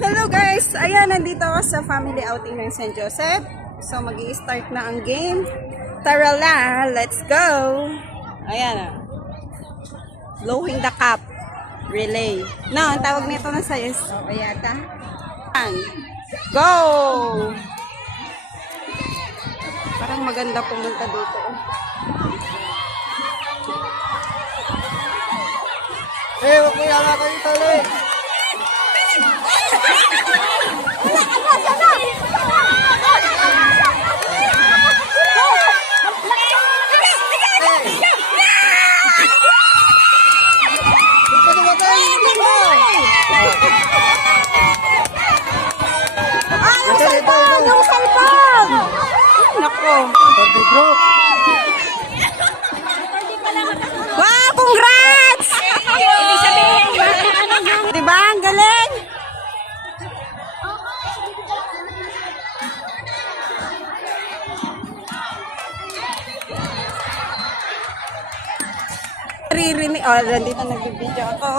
Hello guys! Ayan, nandito ako sa family outing ng St. Joseph. So, mag-i-start na ang game. Tara la! Let's go! Ayan ah. Blowing the cup. Relay. No, ang tawag nito na sa'yo. O yata. Go! Parang maganda pumunta dito. Huwag mo yala kayo tali. Yung cellphone! Nako. Wow, congrats! Diba? Ang galing! Ririnig. Oh, nandito nagbibideo ako.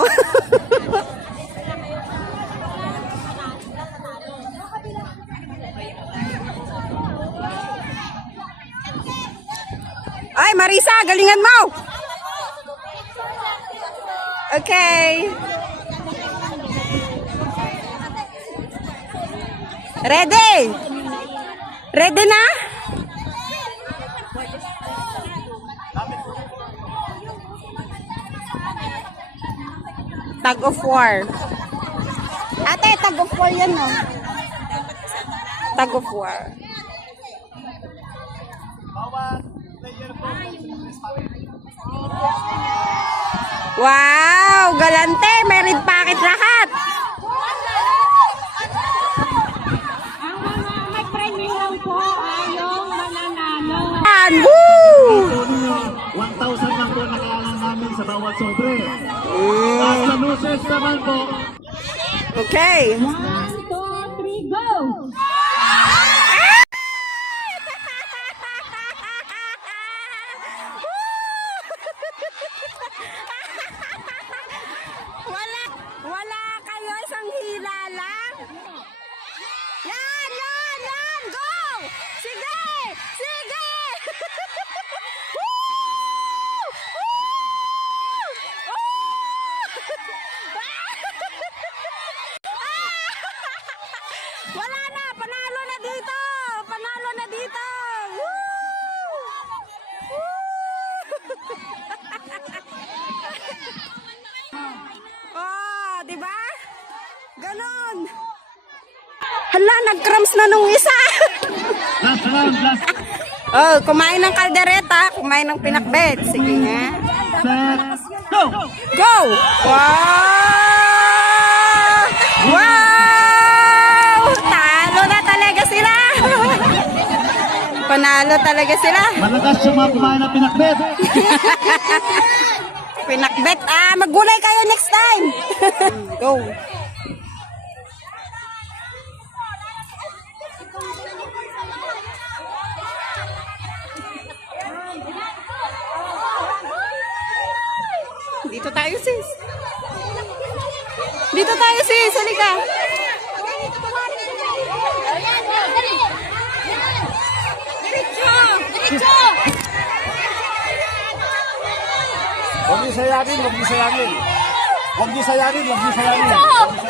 Ay, Marisa, galingan mo! Okay. Ready? Ready na? Tag of war. Ate, tag of war yan, no? Tag of war. Wow! Galante! May red packet lahat! Ang mga may premium lang po ay yung mananalo. Woo! 1,000 lang po nakaalang namin sa bawat sobre. At sa losers naman po, Okay. 1, 2, 3, go! Wala kayo, isang hila lang. Yan! Go! Sige! Woo! Wala na! Panalo na dito! Woo! Oh, di ba? Ganon. Hala, nag-crumbs na nung isa. last round, last Oh, kumain ng kaldereta, kumain ng pinakbet. Sige nga. set, go! Go! Wow! Wow! Talo na talaga sila. Panalo talaga sila. Malakas yung mga kumain ng pinakbet. Pinakbet. Maggulay kayo next time. Go. Dito tayo, sis. Dito tayo, sis. Halika. Huwag niyo sayangin. Huwag niyo sayangin. Huwag mo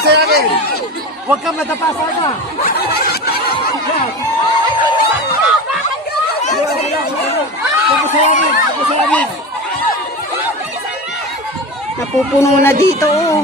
sayangin. Huwag kang matapasa na. Huwag mo sayangin. Napupuno na dito, oh.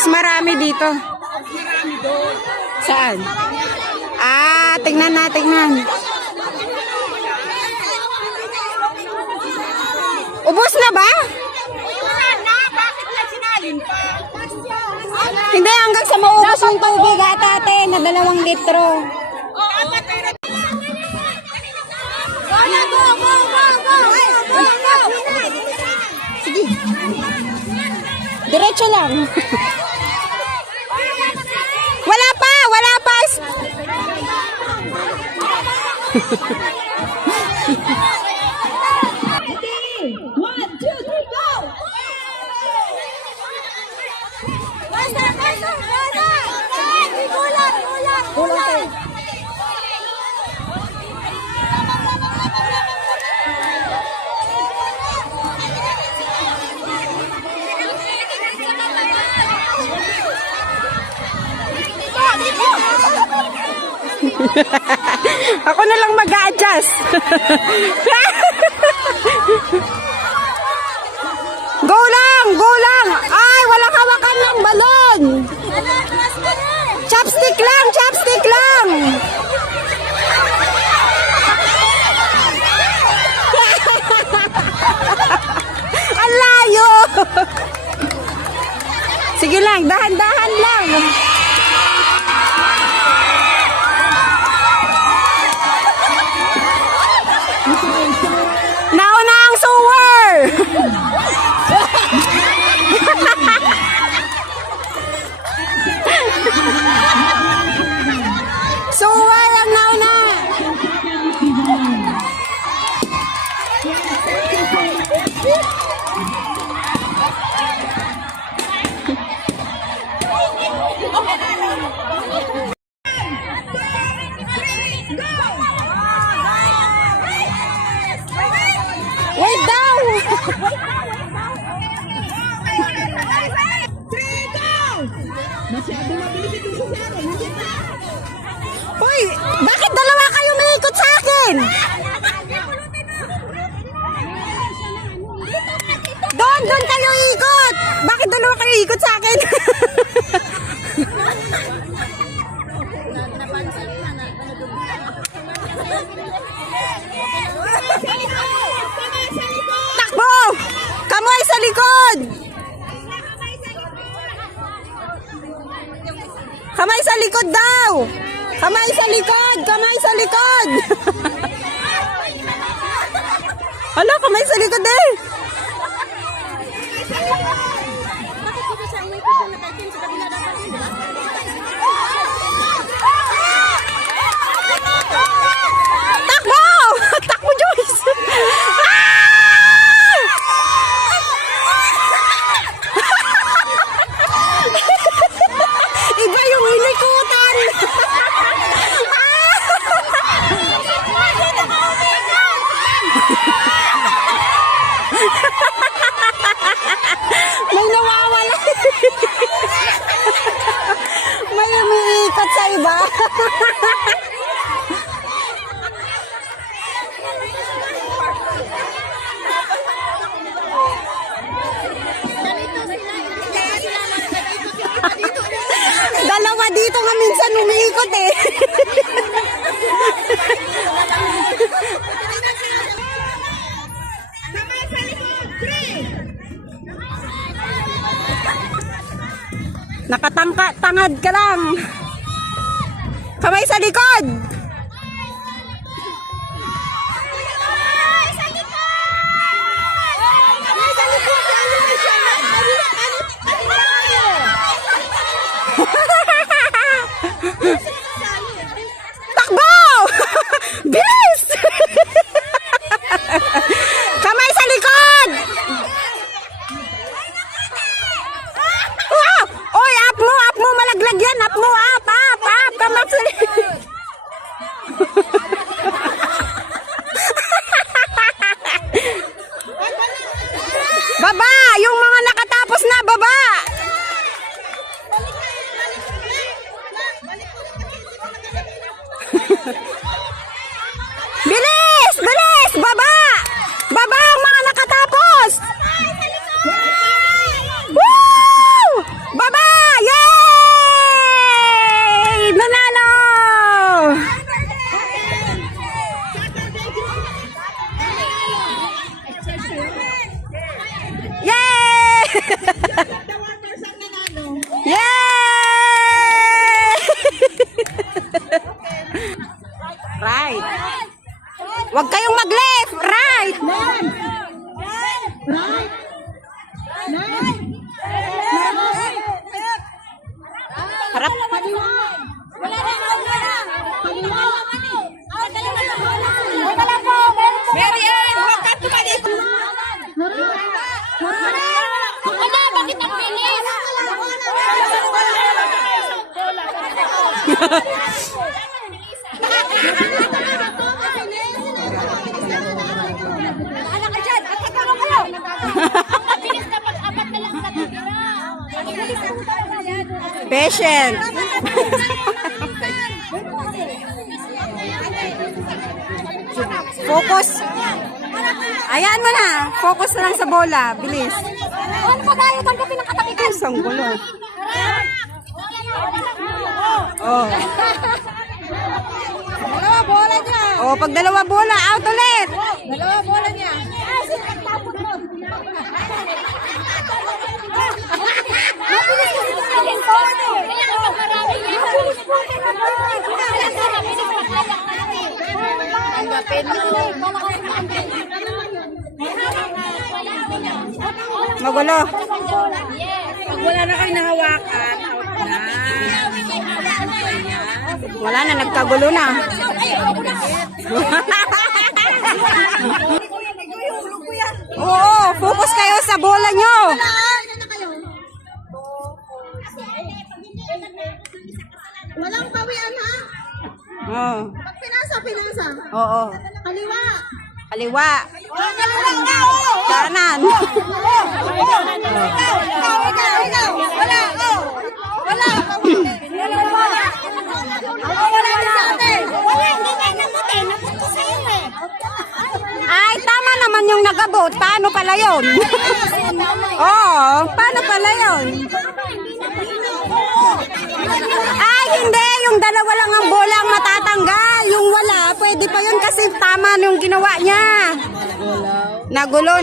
Mas marami dito. Saan? Ah, tingnan na, tingnan. Ubus na ba? Hindi, hanggang sa maubos yung tubig ate na 2 litro. Sige. Diretso lang. Wala pa, wala pa. Ako na lang mag-a-adjust. Go lang, go lang. Ay, walang hawakan ng balon. Chopstick lang, chopstick lang. Ang layo. Sige lang, dahan-dahan lang. Nauna ang sewer! Sewer ang nauna! Wait down! Hoy! Bakit dalawa kayo may ikot sa akin? Doon kayo ikot! Bakit dalawa kayo ikot sa akin? Takbo! Kamay sa likod! Kamay sa likod daw! Kamay sa likod! Kamay sa likod! Hala, kamay sa likod eh! Takbo! Takbo, Joyce! Iba yung inikutan! May nawawala. May umiikot sa iba. Dalawa dito nga minsan umiikot eh. Nakatangad ka lang. Kamay sa likod. Takbo! Bilis! Kamay sa likod! Oy, up mo, malaglag yan. Up mo, up. Kamay sa likod. Huwag kayong mag-left, right. Left. Right. Left. Harap. Kaliwa. Wala na. Kaliwa. Mary Ann, huwag ka tumalik. Wala, bakit ang bilis? Ano ka dyan? At katulong kayo. Ang bilis kapag apat na lang natitira. Patient. Focus. Ayan mo na. Focus na lang sa bola. Bilis. Ano pa tayo? Tanggapin ang katabi ko. Isang gulo. Oh. Dalawa bola niya. Oh, pag dalawa bola, out ulit. Dalawa bola niya. Tapos mo. Mabilis kasi sa akin po. Kaya kapag marami niya. Mabilis po. Tanggapin mo. Magulo. Pag wala na kayo nahawakan, out na. Wala na, nagkagulo na. Oo, focus kayo sa bola nyo. Walang bawian ha? Oo. Pag pinasa. Oo. Kaliwa. Kaliwa. Ikaw. Kanan. Wala. Wala sa atin. Wala, hindi na namatay. Napunta sa iyo eh. Ay, tama naman yung nagabot. Paano pala yun? Oo, paano pala yun? Ay, hindi. Yung dalawa lang ang bola ang matatanggal. Yung wala, pwede pa yun kasi tama yung ginawa niya. Nagulo.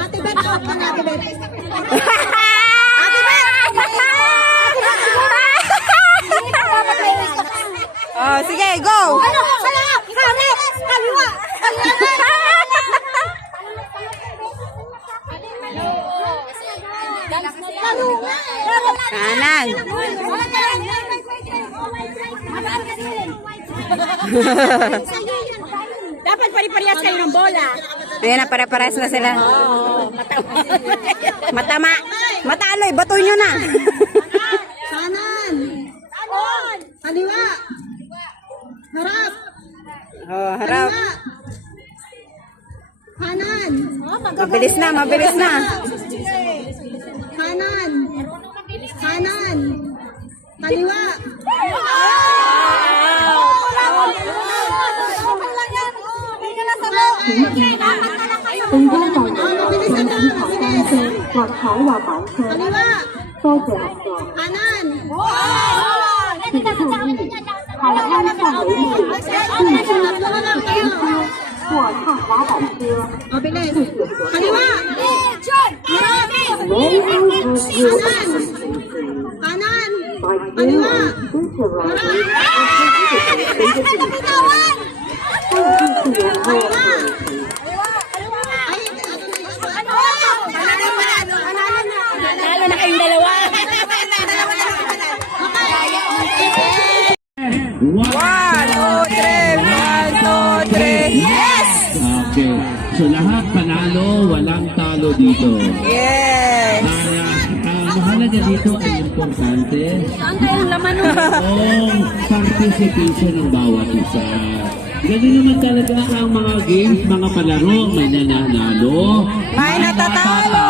Ate Bet, Ate Bet. Oh, sige, go. Kaliwa. Kanan. Dapat pari-parehas kayo ng bola. Ayan na, para-paras na sila. Matama. Mataloy, batoy nyo na. Kanan. Kaliwa. Harap. Oh, harap. Kaliwa. Kanan. Mabilis na. Kanan. Kaliwa. Kaliwa. Kanan. 请注意，海滩范围内禁止停车或踏滑板车。 Mabilis. Kaliwa. Kanan. Kaliwa. Lalo na kayong dalawa. 1, 1, 2, 3. Yes! Okay. So lahat panalo, walang talo dito. Yes! Mahalaga dito ay importante yung participation ng bawat isa. Ganun naman talaga ang mga games, mga palaro, may nananalo, May natatalo.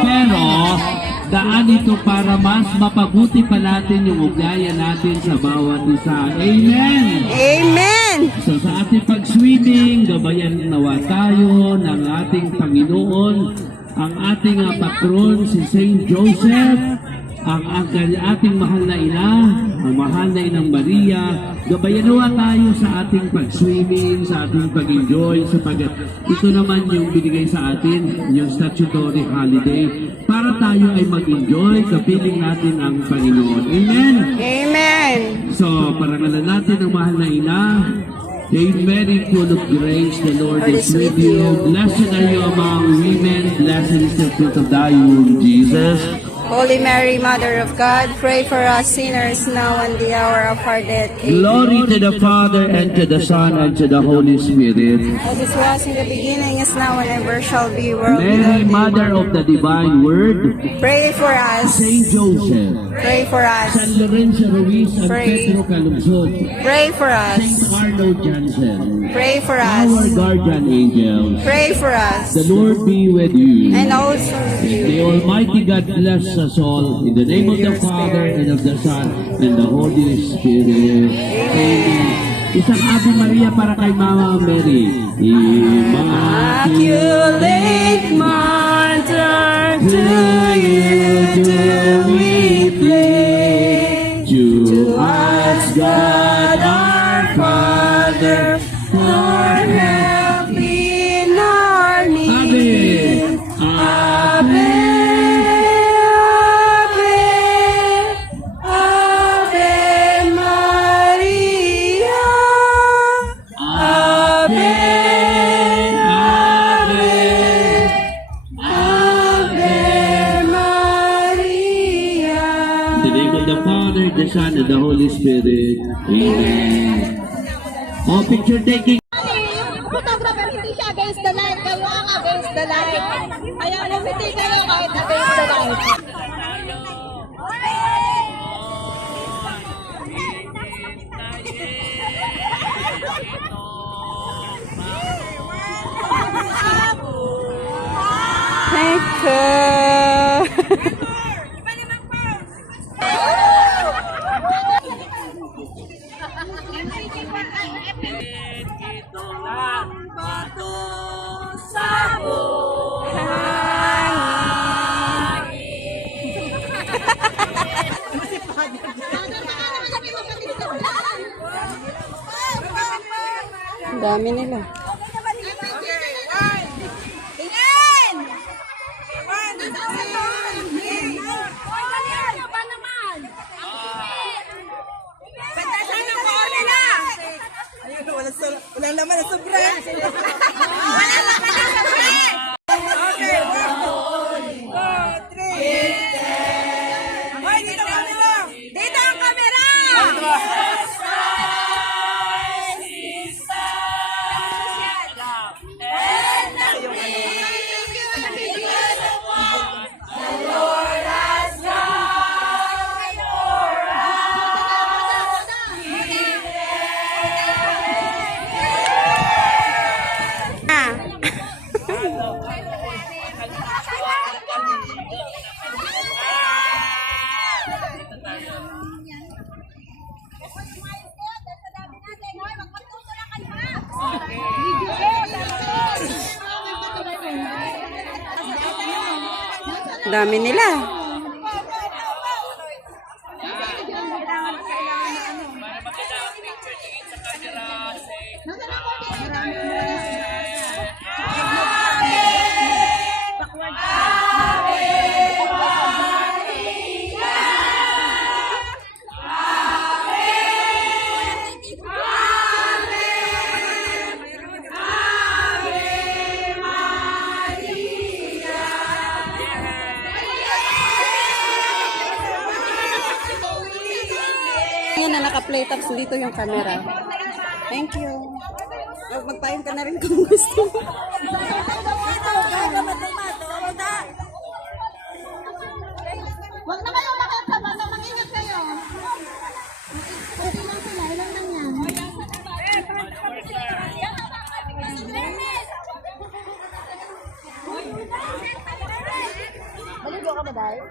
Pero daan ito para mas mapabuti pa natin yung ugnayan natin sa bawat isa. Amen! Amen! So sa ating pag-swimming, gabayan nawa tayo ng ating Panginoon, ang ating patron si Saint Joseph, ang ating mahal na ina, ang mahal na inang Maria. Gabayanuha tayo sa ating pag-swimming, sa ating pag-enjoy, sapagkat ito naman yung binigay sa atin, yung statutory holiday, para tayo ay mag-enjoy, kapiling natin ang Panginoon. Amen? Amen. So, parangalan natin ang mahal na ina. Hail Mary, full of grace, the Lord is with you. Blessed are you among women, blessed is the fruit of thy womb, Jesus. Holy Mary, Mother of God, pray for us sinners now and the hour of our death. Amen. Glory to the Father, and to the Son, and to the Holy Spirit. As it was in the beginning, is now, and ever shall be, world Mary, without end. Mother of the Divine Word, Pray for us. Saint Joseph, Pray for us. San Lorenzo Ruiz, and Pray. Pedro Calungsod, Pray for us. Saint Arnold Jansen, Pray for our us. guardian angels. Pray for us. The Lord be with you. And also with you. The Almighty God bless us all. In the name of the Father, and of the Son, and the Holy Spirit. Amen. Isang Ave Maria para kay Mama Mary. Immaculate Mother, to you do we pray. To us, God our Father, Lord, help in our need. Ave. Ave, Ave Maria. Ave, Ave, Ave Maria. In the name of the Father, the Son, and the Holy Spirit. Amen. Oh, picture taking. Yung photographer, hindi siya against the light. Kayo ang against the light. Kaya umiti kayo kahit against the light. Thank you. Ang dami nila. Wala naman na sobre. Wala naman na sobre. Okay, 1, 2, 3. Hoy, dito ang camera. Dito ang camera. Dami nila. Ngayon na naka-play tapos dito yung camera. Thank you. Magpahin ka na rin kung gusto mo. Huwag na kayo makasama na mag-ingat kayo. Okay lang sila, ilan lang yan. Maligo ka ba dahil?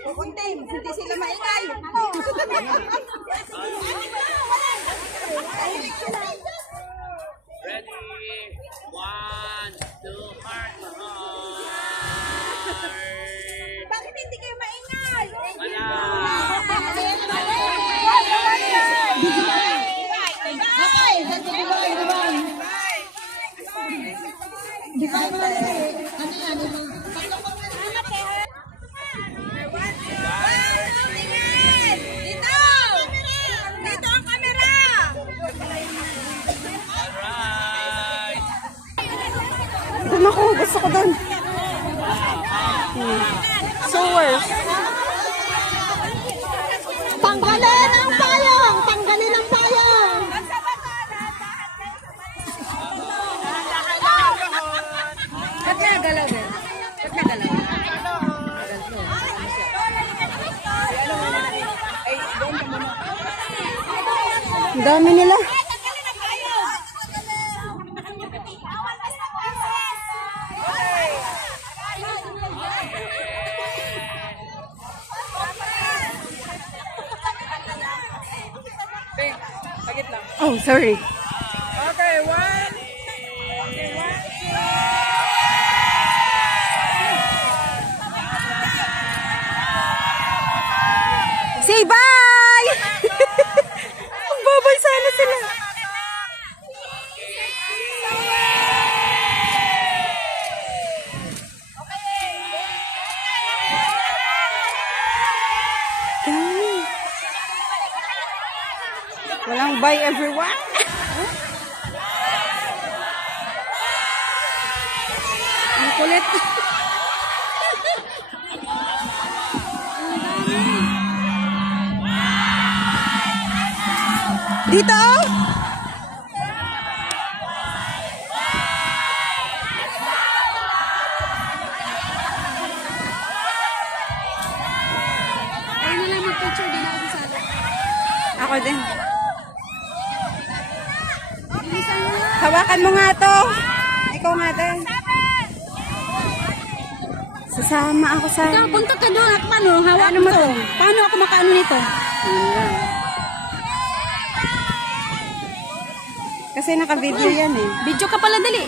Kukunting, hindi sila maingay. Ready? 1, 2, heart. Bakit hindi kayo maingay? Dito! Dito ang camera! Alright. Doon ako, gusto ko doon. Sewers. Tanggalin ang payong! Tanggalin ang payong! Ba't nagalaw din? Ba't nagalaw? Ang dami nila. Oh, sorry. Okay, one. Say bye! Babay sana sila. Dami. Walang bye everyone. Ang kulit. Dito! Ako din. Hawakan mo nga to. Ikaw nga din. Sasama ako sa... Punta ka doon at paano? Hawak Ano mo to? Paano ako makaano nito? Yun lang. Kasi naka-video yan eh. Video ka pala dali.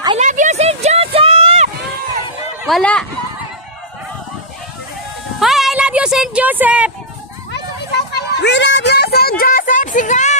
I love you, St. Joseph! Wala. Hoy, I love you, St. Joseph! We love you, St. Joseph! Sigaw!